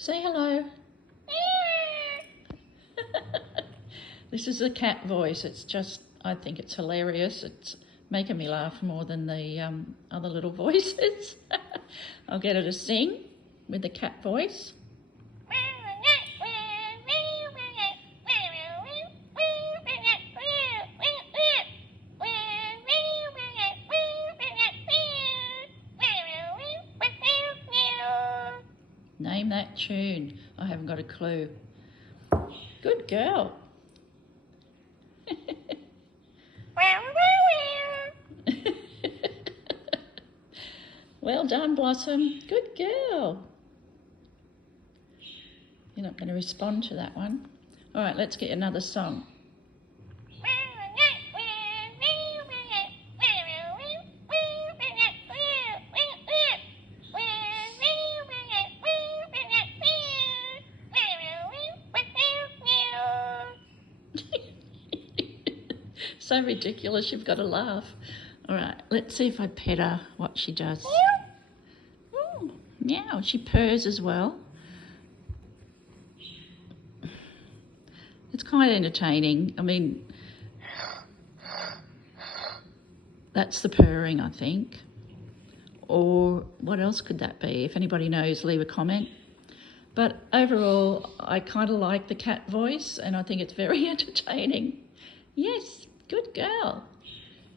Say hello. This is a cat voice. It's just, I think it's hilarious. It's making me laugh more than the other little voices. I'll get her to sing with the cat voice. Name that tune. I haven't got a clue. Good girl. Well done, Blossom. Good girl. You're not going to respond to that one. All right, let's get another song. So ridiculous, you've got to laugh. All right, let's see if I pet her, what she does. Ooh, meow, she purrs as well. It's quite entertaining. I mean, that's the purring, I think. Or what else could that be? If anybody knows, leave a comment. But overall, I kind of like the cat voice and I think it's very entertaining. Yes. Good girl.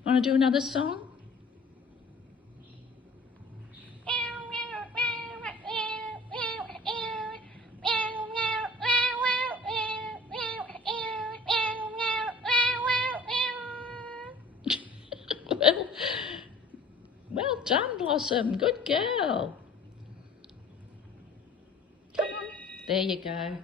Want to do another song? Well done, Blossom. Good girl. Come on. There you go.